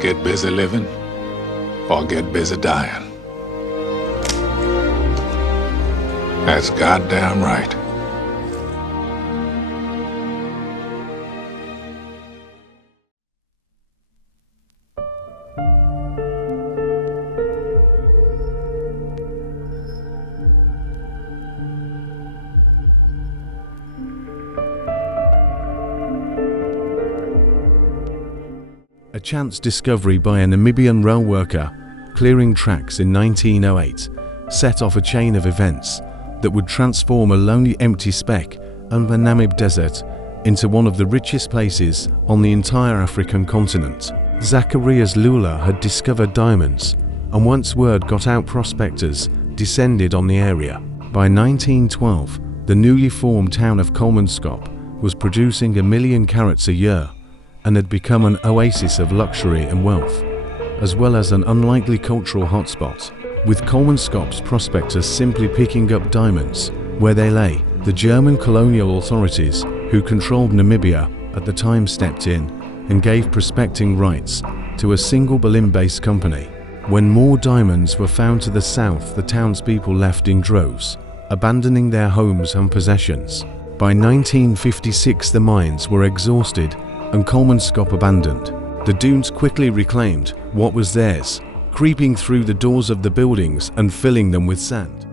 Get busy living or get busy dying. That's goddamn right. A chance discovery by a Namibian rail worker clearing tracks in 1908 set off a chain of events that would transform a lonely empty speck on the Namib desert into one of the richest places on the entire African continent. Zacharias Lewala had discovered diamonds, and once word got out, prospectors descended on the area. By 1912, the newly formed town of Kolmanskop was producing 1 million carats a year and had become an oasis of luxury and wealth, as well as an unlikely cultural hotspot. With Kolmanskop's prospectors simply picking up diamonds where they lay, the German colonial authorities, who controlled Namibia at the time, stepped in and gave prospecting rights to a single Berlin-based company. When more diamonds were found to the south, the townspeople left in droves, abandoning their homes and possessions. By 1956, the mines were exhausted and Kolmanskop abandoned. The dunes quickly reclaimed what was theirs, creeping through the doors of the buildings and filling them with sand.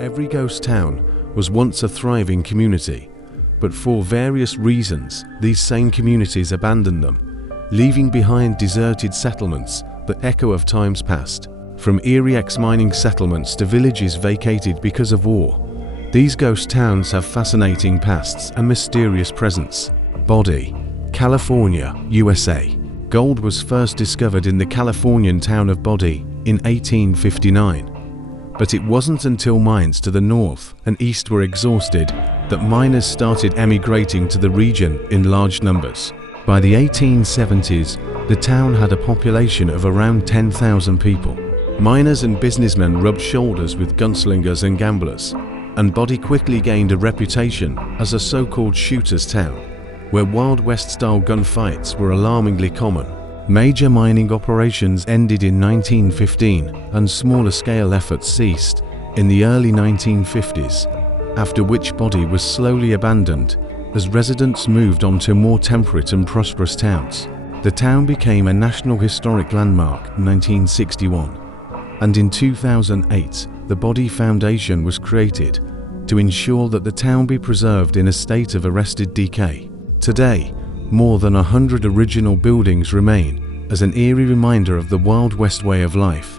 Every ghost town was once a thriving community, but for various reasons, these same communities abandoned them, leaving behind deserted settlements that echo of times past. From eerie ex-mining settlements to villages vacated because of war, these ghost towns have fascinating pasts and mysterious presents. Bodie, California, USA. Gold was first discovered in the Californian town of Bodie in 1859. But it wasn't until mines to the north and east were exhausted that miners started emigrating to the region in large numbers. By the 1870s, the town had a population of around 10,000 people. Miners and businessmen rubbed shoulders with gunslingers and gamblers, and Bodie quickly gained a reputation as a so-called shooter's town, where Wild West-style gunfights were alarmingly common. Major mining operations ended in 1915 and smaller-scale efforts ceased in the early 1950s, after which Bodie was slowly abandoned as residents moved on to more temperate and prosperous towns. The town became a National Historic Landmark in 1961, and in 2008 the Bodie Foundation was created to ensure that the town be preserved in a state of arrested decay. Today, more than 100 original buildings remain as an eerie reminder of the Wild West way of life,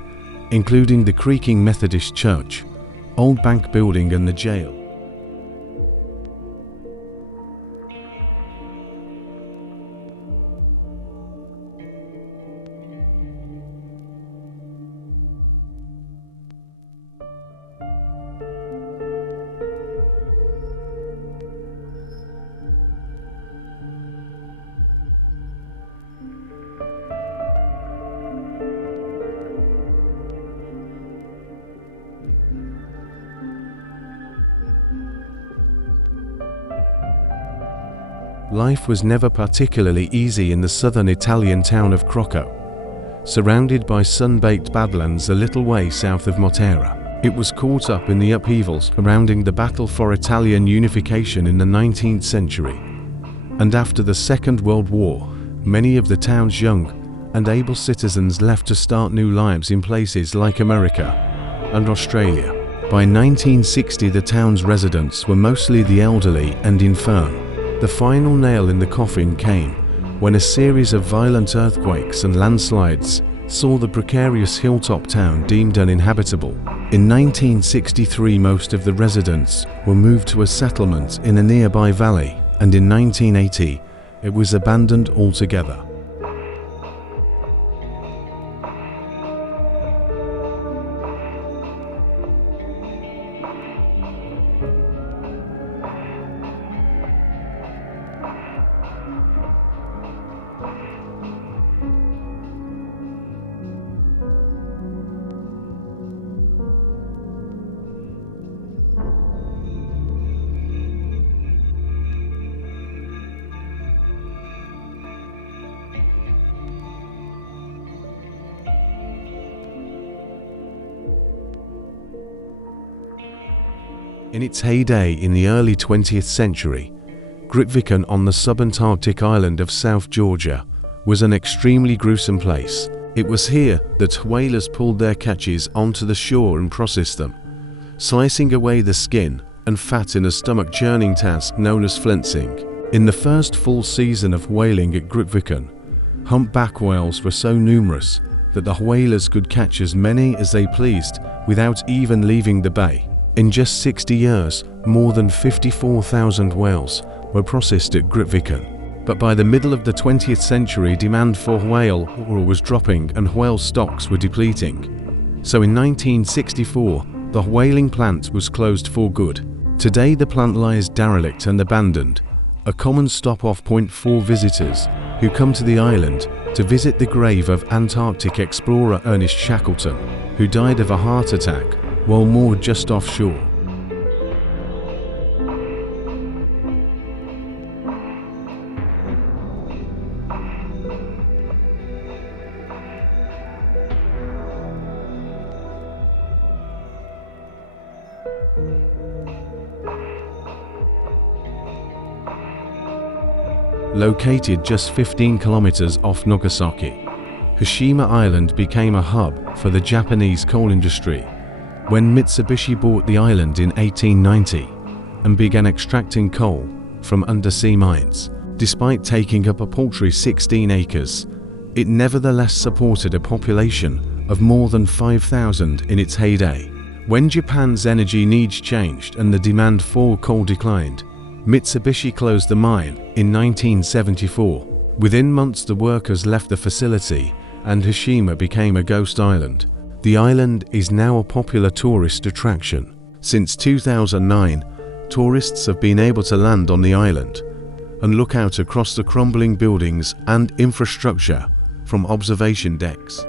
including the creaking Methodist Church, Old Bank Building and the jail. Life was never particularly easy in the southern Italian town of Craco, surrounded by sun-baked badlands a little way south of Montserrat. It was caught up in the upheavals surrounding the battle for Italian unification in the 19th century, and after the Second World War, many of the town's young and able citizens left to start new lives in places like America and Australia. By 1960, the town's residents were mostly the elderly and infirm. The final nail in the coffin came when a series of violent earthquakes and landslides saw the precarious hilltop town deemed uninhabitable. In 1963, most of the residents were moved to a settlement in a nearby valley, and in 1980 it was abandoned altogether. In its heyday in the early 20th century, Grytviken on the subantarctic island of South Georgia was an extremely gruesome place. It was here that whalers pulled their catches onto the shore and processed them, slicing away the skin and fat in a stomach-churning task known as flensing. In the first full season of whaling at Grytviken, humpback whales were so numerous that the whalers could catch as many as they pleased without even leaving the bay. In just 60 years, more than 54,000 whales were processed at Grytviken. But by the middle of the 20th century, demand for whale oil was dropping and whale stocks were depleting. So in 1964, the whaling plant was closed for good. Today the plant lies derelict and abandoned, a common stop-off point for visitors who come to the island to visit the grave of Antarctic explorer Ernest Shackleton, who died of a heart attack while moored just offshore. Located just 15 kilometers off Nagasaki, Hashima Island became a hub for the Japanese coal industry when Mitsubishi bought the island in 1890 and began extracting coal from undersea mines. Despite taking up a paltry 16 acres, it nevertheless supported a population of more than 5,000 in its heyday. When Japan's energy needs changed and the demand for coal declined, Mitsubishi closed the mine in 1974. Within months the workers left the facility and Hashima became a ghost island. The island is now a popular tourist attraction. Since 2009, tourists have been able to land on the island and look out across the crumbling buildings and infrastructure from observation decks.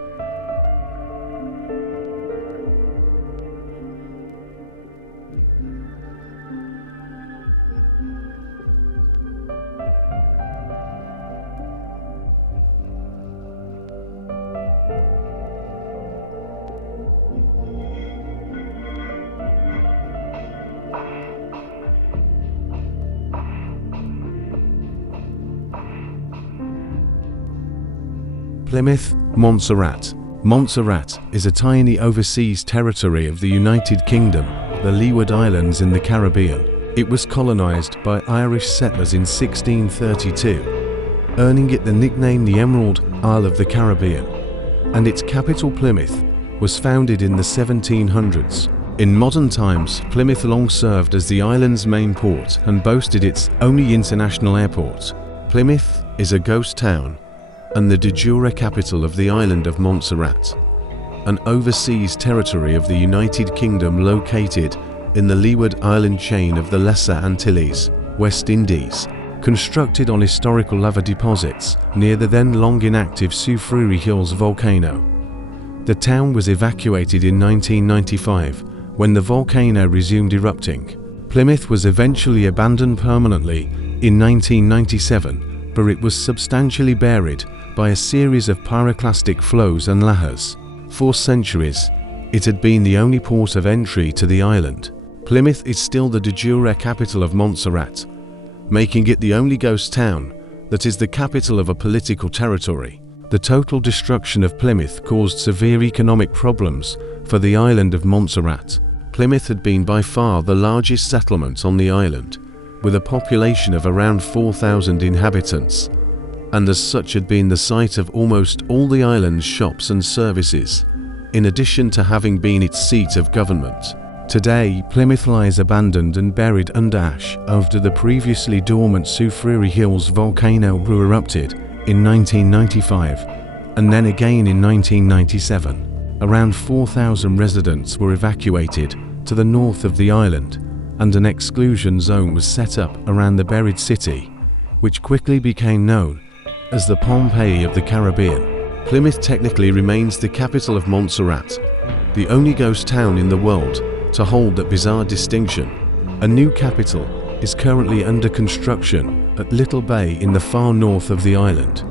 Plymouth, Montserrat. Montserrat is a tiny overseas territory of the United Kingdom, the Leeward Islands in the Caribbean. It was colonized by Irish settlers in 1632, earning it the nickname the Emerald Isle of the Caribbean, and its capital Plymouth was founded in the 1700s. In modern times, Plymouth long served as the island's main port and boasted its only international airport. Plymouth is a ghost town and the de jure capital of the island of Montserrat, an overseas territory of the United Kingdom located in the Leeward Island chain of the Lesser Antilles, West Indies, constructed on historical lava deposits near the then long inactive Soufriere Hills volcano. The town was evacuated in 1995 when the volcano resumed erupting. Plymouth was eventually abandoned permanently in 1997, but it was substantially buried by a series of pyroclastic flows and lahars. For centuries, it had been the only port of entry to the island. Plymouth is still the de jure capital of Montserrat, making it the only ghost town that is the capital of a political territory. The total destruction of Plymouth caused severe economic problems for the island of Montserrat. Plymouth had been by far the largest settlement on the island, with a population of around 4,000 inhabitants, and as such had been the site of almost all the island's shops and services, in addition to having been its seat of government. Today, Plymouth lies abandoned and buried under ash after the previously dormant Soufriere Hills volcano erupted in 1995 and then again in 1997. Around 4,000 residents were evacuated to the north of the island, and an exclusion zone was set up around the buried city, which quickly became known as the Pompeii of the Caribbean. Plymouth technically remains the capital of Montserrat, the only ghost town in the world to hold that bizarre distinction. A new capital is currently under construction at Little Bay in the far north of the island.